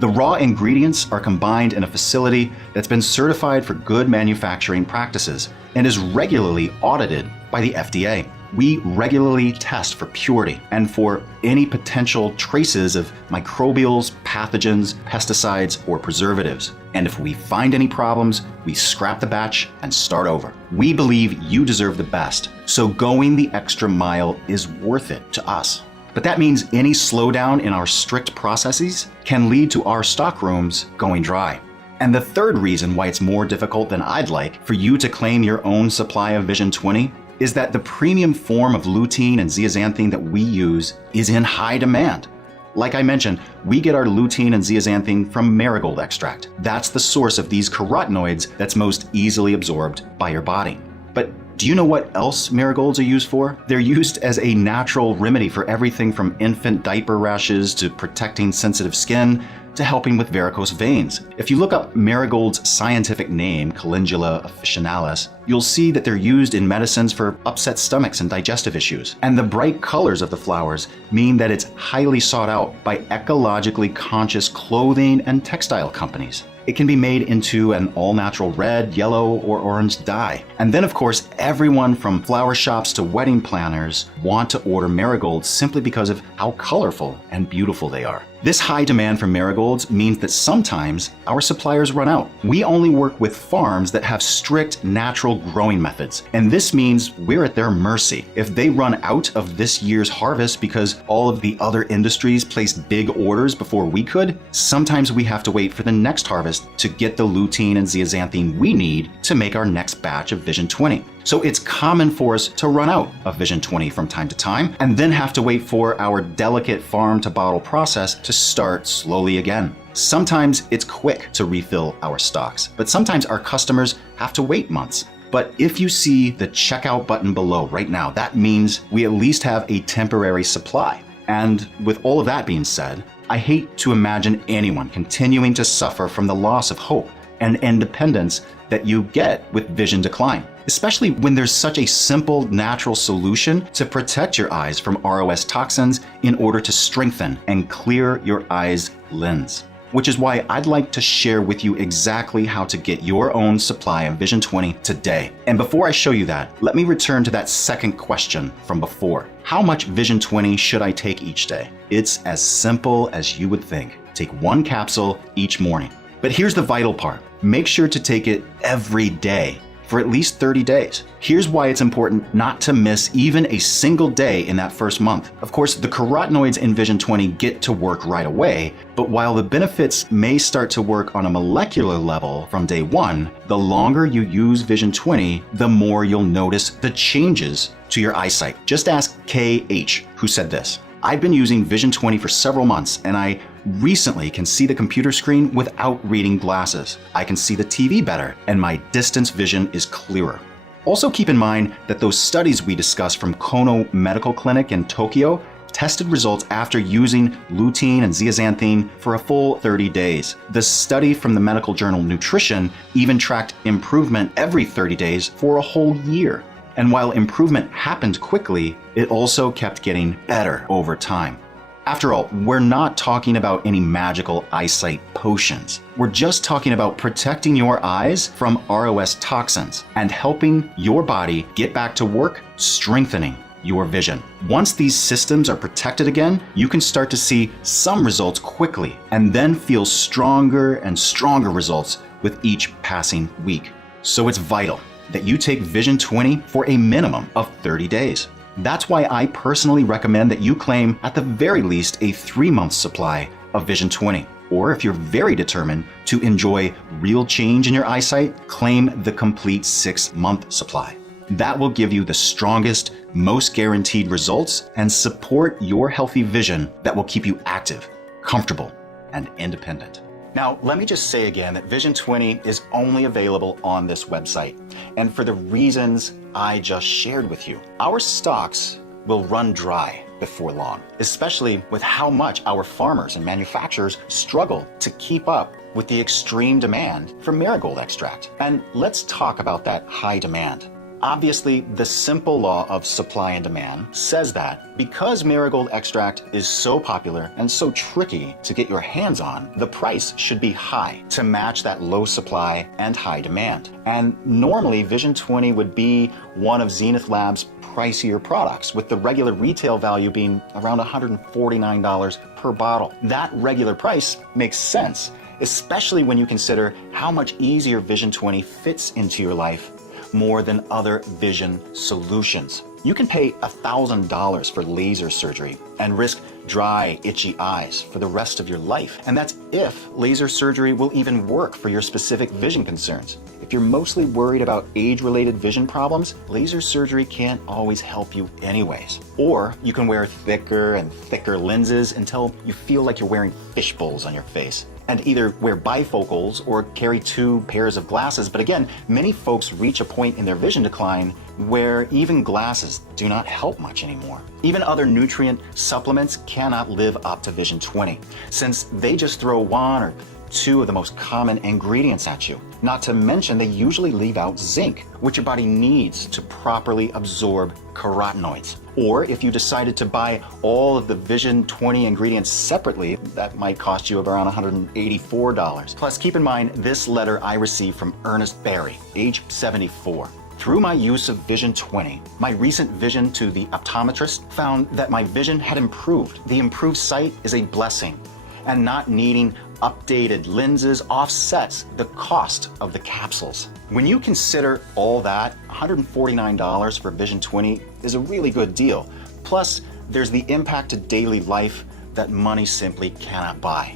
The raw ingredients are combined in a facility that's been certified for good manufacturing practices and is regularly audited by the FDA. We regularly test for purity and for any potential traces of microbials, pathogens, pesticides, or preservatives. And if we find any problems, we scrap the batch and start over. We believe you deserve the best, so going the extra mile is worth it to us. But that means any slowdown in our strict processes can lead to our stockrooms going dry. And the third reason why it's more difficult than I'd like for you to claim your own supply of Vision 20 is that the premium form of lutein and zeaxanthine that we use is in high demand. Like I mentioned, we get our lutein and zeaxanthine from marigold extract. That's the source of these carotenoids that's most easily absorbed by your body. But do you know what else marigolds are used for? They're used as a natural remedy for everything from infant diaper rashes to protecting sensitive skin to helping with varicose veins. If you look up marigold's scientific name, Calendula officinalis, you'll see that they're used in medicines for upset stomachs and digestive issues. And the bright colors of the flowers mean that it's highly sought out by ecologically conscious clothing and textile companies. It can be made into an all-natural red, yellow, or orange dye. And then, of course, everyone from flower shops to wedding planners want to order marigolds simply because of how colorful and beautiful they are. This high demand for marigolds means that sometimes our suppliers run out. We only work with farms that have strict natural growing methods, and this means we're at their mercy. If they run out of this year's harvest because all of the other industries placed big orders before we could, sometimes we have to wait for the next harvest to get the lutein and zeaxanthine we need to make our next batch of Vision 20. So it's common for us to run out of Vision 20 from time to time and then have to wait for our delicate farm-to-bottle process to start slowly again. Sometimes it's quick to refill our stocks, but sometimes our customers have to wait months. But if you see the checkout button below right now, that means we at least have a temporary supply. And with all of that being said, I hate to imagine anyone continuing to suffer from the loss of hope and independence that you get with vision decline, especially when there's such a simple, natural solution to protect your eyes from ROS toxins in order to strengthen and clear your eye's lens. Which is why I'd like to share with you exactly how to get your own supply of Vision 20 today. And before I show you that, let me return to that second question from before. How much Vision 20 should I take each day? It's as simple as you would think. Take 1 capsule each morning. But here's the vital part. Make sure to take it every day for at least 30 days. Here's why it's important not to miss even a single day in that first month. Of course, the carotenoids in Vision 20 get to work right away, but while the benefits may start to work on a molecular level from day 1, the longer you use Vision 20, the more you'll notice the changes to your eyesight. Just ask KH, who said this. I've been using Vision 20 for several months, and I recently can see the computer screen without reading glasses. I can see the TV better, and my distance vision is clearer. Also keep in mind that those studies we discussed from Kono Medical Clinic in Tokyo tested results after using lutein and zeaxanthin for a full 30 days. The study from the medical journal Nutrition even tracked improvement every 30 days for a whole year. And while improvement happened quickly, it also kept getting better over time. After all, we're not talking about any magical eyesight potions. We're just talking about protecting your eyes from ROS toxins and helping your body get back to work, strengthening your vision. Once these systems are protected again, you can start to see some results quickly and then feel stronger and stronger results with each passing week. So it's vital that you take Vision 20 for a minimum of 30 days. That's why I personally recommend that you claim at the very least a 3-month supply of Vision 20. Or if you're very determined to enjoy real change in your eyesight, claim the complete 6-month supply. That will give you the strongest, most guaranteed results and support your healthy vision that will keep you active, comfortable, and independent. Now, let me just say again that Vision 20 is only available on this website, and for the reasons I just shared with you. Our stocks will run dry before long, especially with how much our farmers and manufacturers struggle to keep up with the extreme demand for marigold extract. And let's talk about that high demand. Obviously, the simple law of supply and demand says that because marigold extract is so popular and so tricky to get your hands on, the price should be high to match that low supply and high demand. And normally, Vision 20 would be one of Zenith Labs' pricier products, with the regular retail value being around $149 per bottle. That regular price makes sense, especially when you consider how much easier Vision 20 fits into your life more than other vision solutions. You can pay $1,000 for laser surgery and risk dry, itchy eyes for the rest of your life. And that's if laser surgery will even work for your specific vision concerns. If you're mostly worried about age-related vision problems, laser surgery can't always help you anyways. Or you can wear thicker and thicker lenses until you feel like you're wearing fish bowls on your face, and either wear bifocals or carry 2 pairs of glasses. But again, many folks reach a point in their vision decline where even glasses do not help much anymore. Even other nutrient supplements cannot live up to Vision 20, since they just throw 1 or 2 of the most common ingredients at you. Not to mention, they usually leave out zinc, which your body needs to properly absorb carotenoids. Or if you decided to buy all of the Vision 20 ingredients separately, that might cost you around $184. Plus, keep in mind this letter I received from Ernest Berry, age 74. Through my use of Vision 20, my recent visit to the optometrist found that my vision had improved. The improved sight is a blessing, and not needing updated lenses offsets the cost of the capsules. When you consider all that, $149 for Vision 20 is a really good deal. Plus, there's the impact to daily life that money simply cannot buy.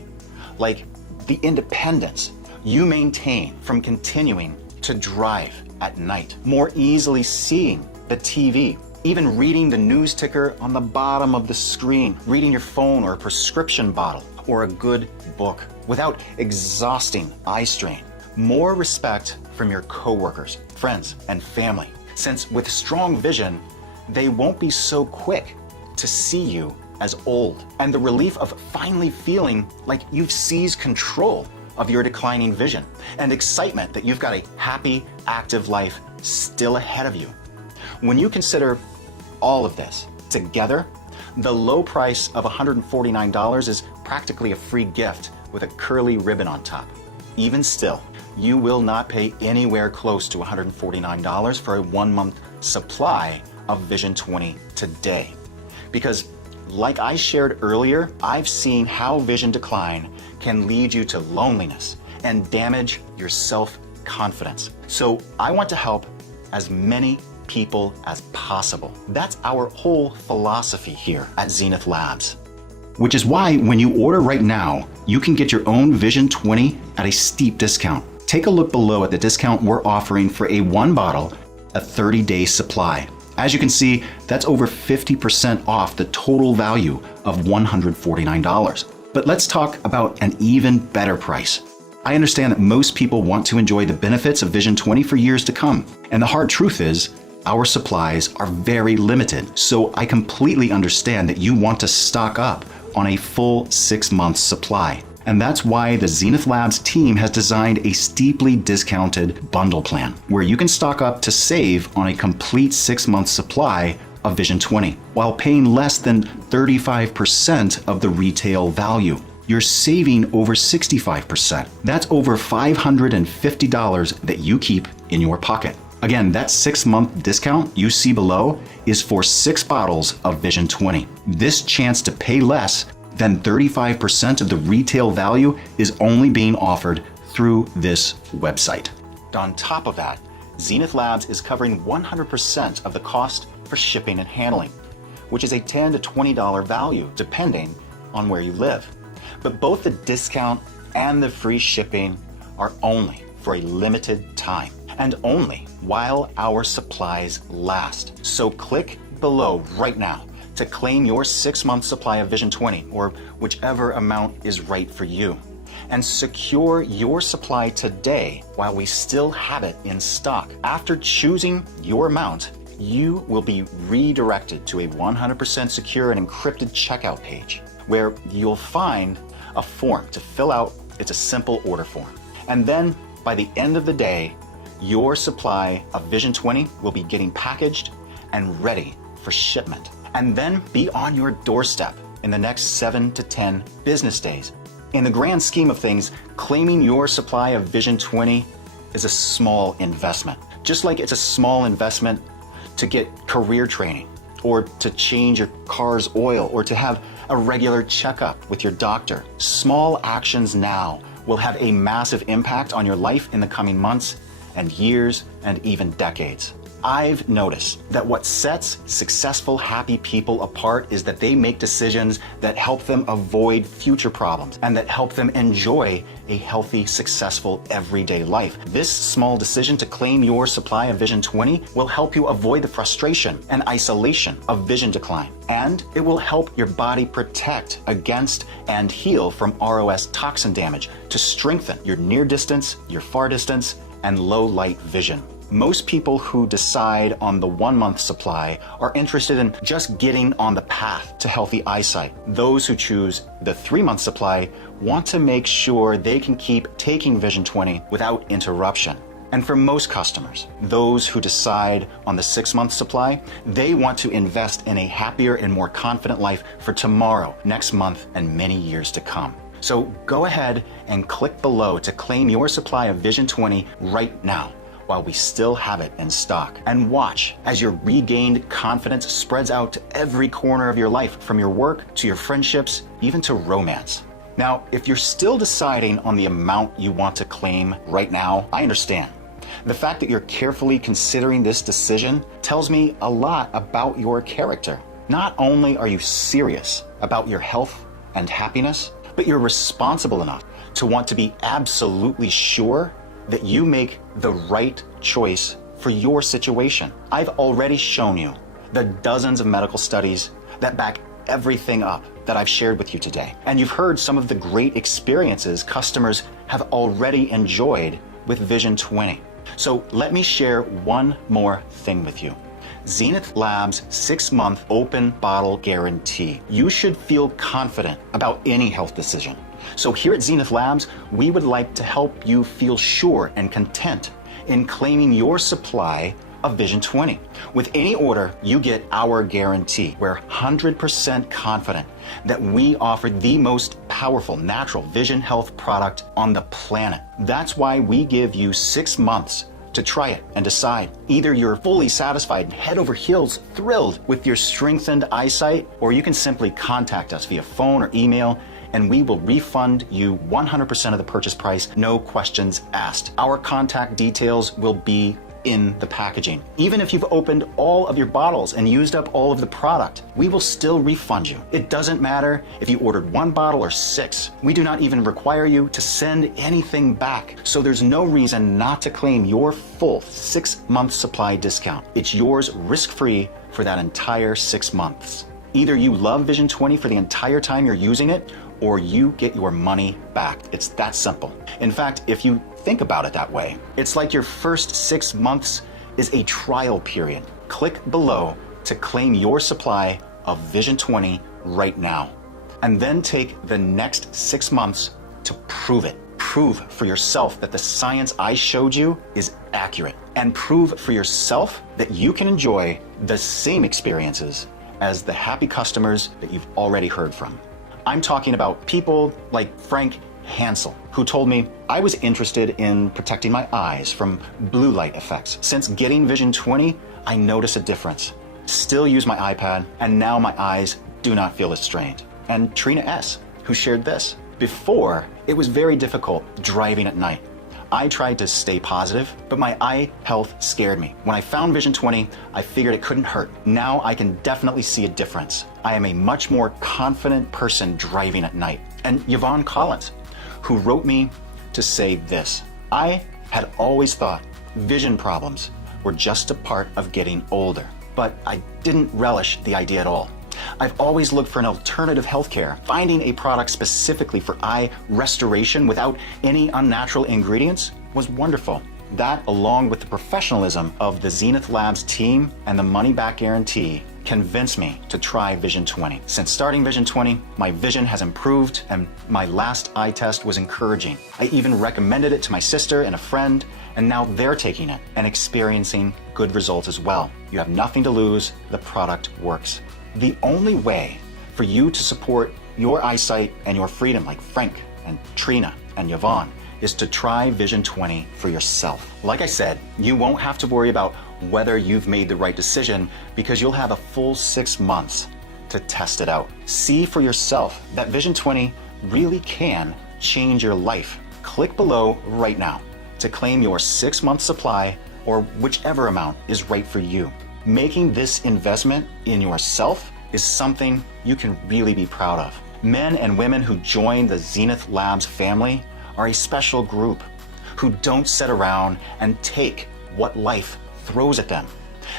Like the independence you maintain from continuing to drive at night, more easily seeing the TV, even reading the news ticker on the bottom of the screen, reading your phone or a prescription bottle or a good book without exhausting eye strain. More respect from your coworkers, friends, and family, since with strong vision, they won't be so quick to see you as old. And the relief of finally feeling like you've seized control of your declining vision, and excitement that you've got a happy, active life still ahead of you. When you consider all of this together, the low price of $149 is practically a free gift with a curly ribbon on top. Even still, you will not pay anywhere close to $149 for a 1-month supply of Vision 20 today. Because like I shared earlier, I've seen how vision decline can lead you to loneliness and damage your self-confidence. So I want to help as many people as possible. That's our whole philosophy here at Zenith Labs. Which is why when you order right now, you can get your own Vision 20 at a steep discount. Take a look below at the discount we're offering for a 1 bottle, a 30-day supply. As you can see, that's over 50% off the total value of $149. But let's talk about an even better price. I understand that most people want to enjoy the benefits of Vision 20 for years to come. And the hard truth is, our supplies are very limited, so I completely understand that you want to stock up on a full 6 months supply. And that's why the Zenith Labs team has designed a steeply discounted bundle plan, where you can stock up to save on a complete 6 month supply of Vision 20, while paying less than 35% of the retail value. You're saving over 65%. That's over $550 that you keep in your pocket. Again, that 6 month discount you see below is for 6 bottles of Vision 20. This chance to pay less than 35% of the retail value is only being offered through this website. On top of that, Zenith Labs is covering 100% of the cost for shipping and handling, which is a $10 to $20 value depending on where you live. But both the discount and the free shipping are only for a limited time and only while our supplies last. So click below right now to claim your 6 month supply of Vision 20, or whichever amount is right for you, and secure your supply today while we still have it in stock. After choosing your amount, you will be redirected to a 100% secure and encrypted checkout page where you'll find a form to fill out. It's a simple order form. And then by the end of the day, your supply of Vision 20 will be getting packaged and ready for shipment, and then be on your doorstep in the next 7 to 10 business days. In the grand scheme of things, claiming your supply of Vision 20 is a small investment. Just like it's a small investment to get career training, or to change your car's oil, or to have a regular checkup with your doctor. Small actions now will have a massive impact on your life in the coming months and years and even decades. I've noticed that what sets successful, happy people apart is that they make decisions that help them avoid future problems and that help them enjoy a healthy, successful, everyday life. This small decision to claim your supply of Vision 20 will help you avoid the frustration and isolation of vision decline. And it will help your body protect against and heal from ROS toxin damage to strengthen your near distance, your far distance, and low light vision. Most people who decide on the 1 month supply are interested in just getting on the path to healthy eyesight. Those who choose the 3 month supply want to make sure they can keep taking Vision 20 without interruption. And for most customers, those who decide on the 6 month supply, they want to invest in a happier and more confident life for tomorrow, next month, and many years to come. So go ahead and click below to claim your supply of Vision 20 right now, while we still have it in stock. And watch as your regained confidence spreads out to every corner of your life, from your work to your friendships, even to romance. Now, if you're still deciding on the amount you want to claim right now, I understand. The fact that you're carefully considering this decision tells me a lot about your character. Not only are you serious about your health and happiness, but you're responsible enough to want to be absolutely sure that you make the right choice for your situation. I've already shown you the dozens of medical studies that back everything up that I've shared with you today. And you've heard some of the great experiences customers have already enjoyed with Vision 20. So let me share one more thing with you. Zenith Labs 6 month open bottle guarantee. You should feel confident about any health decision. So here at Zenith Labs, we would like to help you feel sure and content in claiming your supply of Vision 20. With any order, you get our guarantee. We're 100% confident that we offer the most powerful natural vision health product on the planet. That's why we give you 6 months to try it and decide. Either you're fully satisfied and head over heels thrilled with your strengthened eyesight, or you can simply contact us via phone or email, and we will refund you 100% of the purchase price, no questions asked. Our contact details will be in the packaging. Even if you've opened all of your bottles and used up all of the product, we will still refund you. It doesn't matter if you ordered 1 bottle or 6. We do not even require you to send anything back. So there's no reason not to claim your full 6 month supply discount. It's yours risk-free for that entire 6 months. Either you love Vision 20 for the entire time you're using it, or you get your money back. It's that simple. In fact, if you think about it that way, it's like your first 6 months is a trial period. Click below to claim your supply of Vision 20 right now. And then take the next 6 months to prove it. Prove for yourself that the science I showed you is accurate. And prove for yourself that you can enjoy the same experiences as the happy customers that you've already heard from. I'm talking about people like Frank Hansel, who told me I was interested in protecting my eyes from blue light effects. Since getting Vision 20, I notice a difference. Still use my iPad, and now my eyes do not feel as strained. And Trina S., who shared this. Before, it was very difficult driving at night. I tried to stay positive, but my eye health scared me. When I found Vision 20, I figured it couldn't hurt. Now I can definitely see a difference. I am a much more confident person driving at night. And Yvonne Collins, who wrote me to say this: I had always thought vision problems were just a part of getting older, but I didn't relish the idea at all. I've always looked for an alternative healthcare. Finding a product specifically for eye restoration without any unnatural ingredients was wonderful. That, along with the professionalism of the Zenith Labs team and the money-back guarantee, convinced me to try Vision 20. Since starting Vision 20, my vision has improved, and my last eye test was encouraging. I even recommended it to my sister and a friend, and now they're taking it and experiencing good results as well. You have nothing to lose. The product works. The only way for you to support your eyesight and your freedom, like Frank and Trina and Yvonne, is to try Vision 20 for yourself. Like I said, you won't have to worry about whether you've made the right decision because you'll have a full 6 months to test it out. See for yourself that Vision 20 really can change your life. Click below right now to claim your 6-month supply, or whichever amount is right for you. Making this investment in yourself is something you can really be proud of. Men and women who join the Zenith Labs family are a special group who don't sit around and take what life throws at them.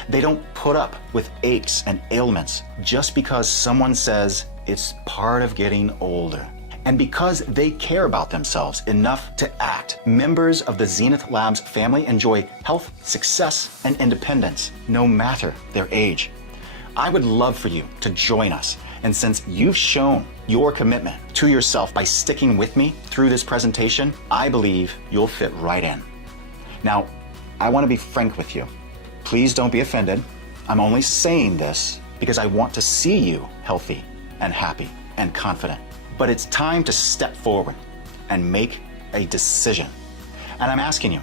They don't put up with aches and ailments just because someone says it's part of getting older. And because they care about themselves enough to act, members of the Zenith Labs family enjoy health, success, and independence, no matter their age. I would love for you to join us. And since you've shown your commitment to yourself by sticking with me through this presentation, I believe you'll fit right in. Now, I want to be frank with you. Please don't be offended. I'm only saying this because I want to see you healthy and happy and confident. But it's time to step forward and make a decision. And I'm asking you,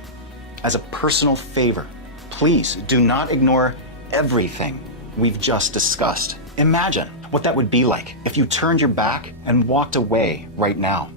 as a personal favor, please do not ignore everything we've just discussed. Imagine what that would be like if you turned your back and walked away right now.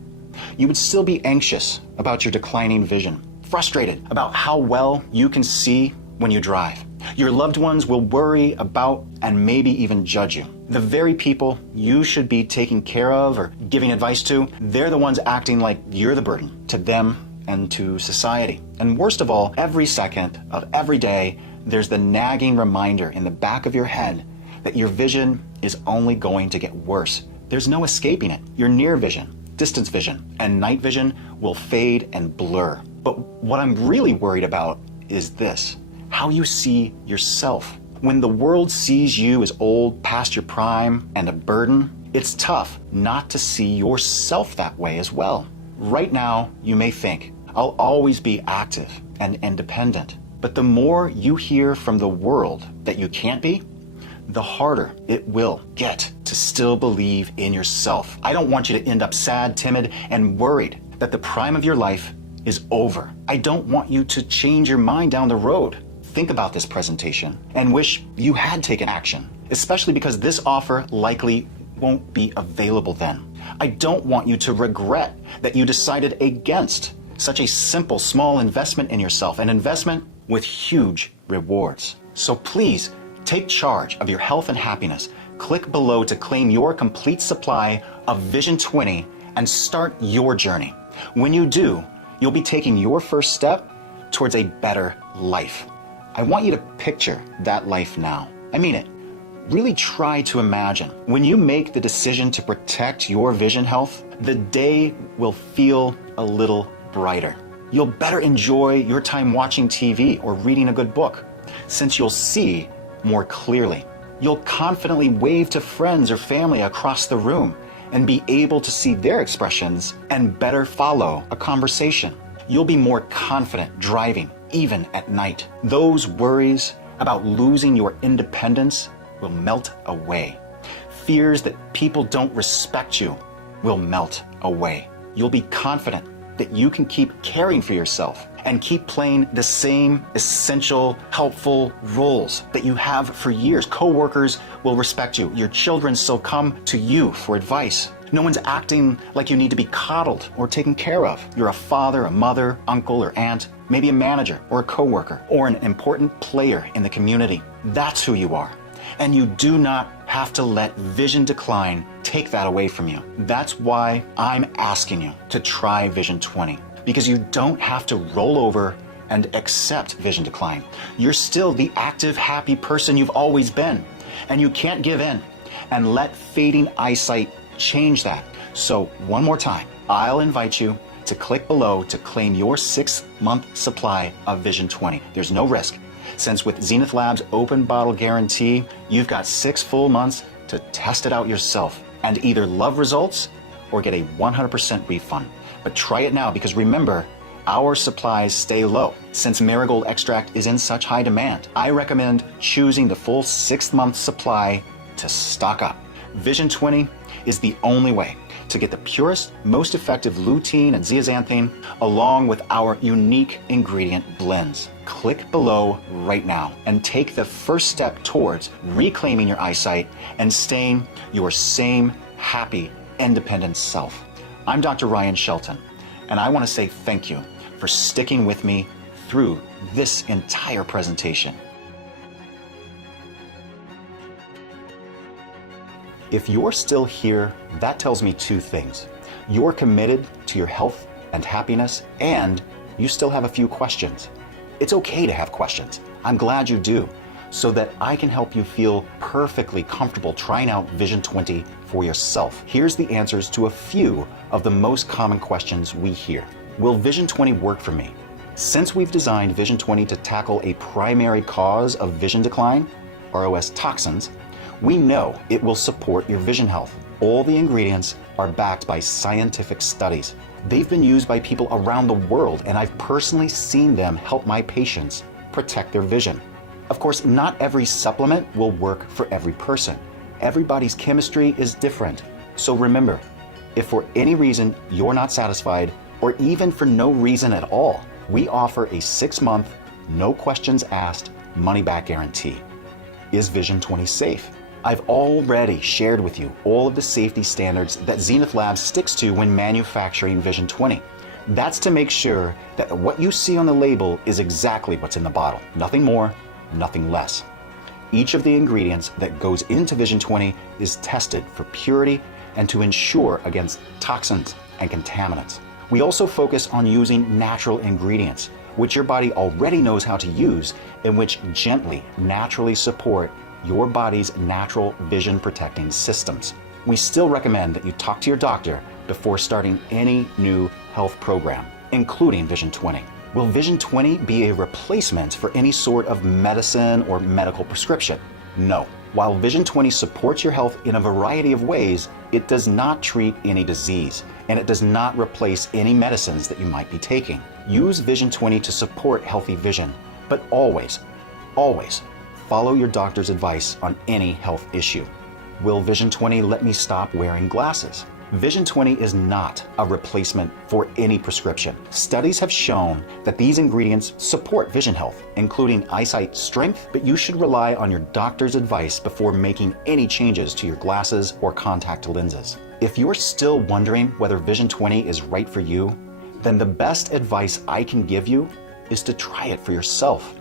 You would still be anxious about your declining vision, frustrated about how well you can see when you drive. Your loved ones will worry about and maybe even judge you. The very people you should be taking care of or giving advice to, they're the ones acting like you're the burden to them and to society. And worst of all, every second of every day, there's the nagging reminder in the back of your head that your vision is only going to get worse. There's no escaping it. Your near vision, distance vision, and night vision will fade and blur. But what I'm really worried about is this: how you see yourself. When the world sees you as old, past your prime, and a burden, it's tough not to see yourself that way as well. Right now, you may think, I'll always be active and independent. But the more you hear from the world that you can't be, the harder it will get to still believe in yourself. I don't want you to end up sad, timid, and worried that the prime of your life is over. I don't want you to change your mind down the road. Think about this presentation and wish you had taken action, especially because this offer likely won't be available then. I don't want you to regret that you decided against such a simple, small investment in yourself, an investment with huge rewards. So please take charge of your health and happiness. Click below to claim your complete supply of Vision 20 and start your journey. When you do, you'll be taking your first step towards a better life. I want you to picture that life now. I mean it. Really try to imagine. When you make the decision to protect your vision health, the day will feel a little brighter. You'll better enjoy your time watching TV or reading a good book. since you'll see more clearly. You'll confidently wave to friends or family across the room and be able to see their expressions and better follow a conversation. You'll be more confident driving, even at night. Those worries about losing your independence will melt away. Fears that people don't respect you will melt away. You'll be confident that you can keep caring for yourself and keep playing the same essential, helpful roles that you have for years. Coworkers will respect you. Your children still come to you for advice. No one's acting like you need to be coddled or taken care of. You're a father, a mother, uncle, or aunt, maybe a manager or a coworker, or an important player in the community. That's who you are. And you do not have to let vision decline take that away from you. That's why I'm asking you to try Vision 20, because you don't have to roll over and accept vision decline. You're still the active, happy person you've always been, and you can't give in and let fading eyesight change that. So one more time, I'll invite you to click below to claim your 6-month supply of Vision 20. There's no risk, since with Zenith Labs' open bottle guarantee, you've got 6 full months to test it out yourself and either love results or get a 100% refund. But try it now, because remember, our supplies stay low. Since marigold extract is in such high demand, I recommend choosing the full 6-month supply to stock up. Vision 20 is the only way to get the purest, most effective lutein and zeaxanthin, along with our unique ingredient blends. Click below right now and take the first step towards reclaiming your eyesight and staying your same happy, independent self. I'm Dr. Ryan Shelton, and I want to say thank you for sticking with me through this entire presentation. If you're still here, that tells me 2 things. You're committed to your health and happiness, and you still have a few questions. It's okay to have questions. I'm glad you do, so that I can help you feel perfectly comfortable trying out Vision 20 for yourself. Here's the answers to a few of the most common questions we hear. Will Vision 20 work for me? Since we've designed Vision 20 to tackle a primary cause of vision decline, ROS toxins, we know it will support your vision health. All the ingredients are backed by scientific studies. They've been used by people around the world, and I've personally seen them help my patients protect their vision. Of course, not every supplement will work for every person. Everybody's chemistry is different. So remember, if for any reason you're not satisfied, or even for no reason at all, we offer a 6-month, no questions asked, money-back guarantee. Is Vision 20 safe? I've already shared with you all of the safety standards that Zenith Labs sticks to when manufacturing Vision 20. That's to make sure that what you see on the label is exactly what's in the bottle. Nothing more, nothing less. Each of the ingredients that goes into Vision 20 is tested for purity and to ensure against toxins and contaminants. We also focus on using natural ingredients, which your body already knows how to use and which gently, naturally support your body's natural vision protecting systems. We still recommend that you talk to your doctor before starting any new health program, including Vision 20. Will Vision 20 be a replacement for any sort of medicine or medical prescription? No. While Vision 20 supports your health in a variety of ways, it does not treat any disease, and it does not replace any medicines that you might be taking. Use Vision 20 to support healthy vision, but always follow your doctor's advice on any health issue. Will Vision 20 let me stop wearing glasses? Vision 20 is not a replacement for any prescription. Studies have shown that these ingredients support vision health, including eyesight strength, but you should rely on your doctor's advice before making any changes to your glasses or contact lenses. If you're still wondering whether Vision 20 is right for you, then the best advice I can give you is to try it for yourself.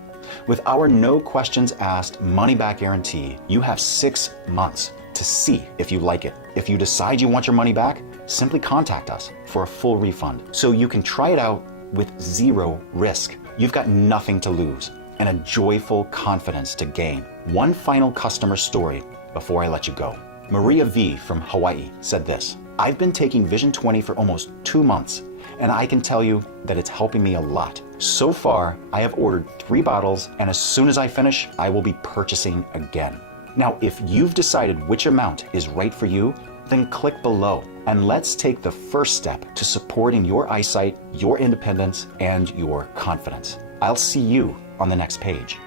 With our no questions asked money-back guarantee, you have 6 months to see if you like it. If you decide you want your money back, simply contact us for a full refund so you can try it out with 0 risk. You've got nothing to lose and a joyful confidence to gain. One final customer story before I let you go. Maria V from Hawaii said this: I've been taking Vision 20 for almost 2 months, and I can tell you that it's helping me a lot. So far, I have ordered 3 bottles, and as soon as I finish, I will be purchasing again. Now, if you've decided which amount is right for you, then click below and let's take the first step to supporting your eyesight, your independence, and your confidence. I'll see you on the next page.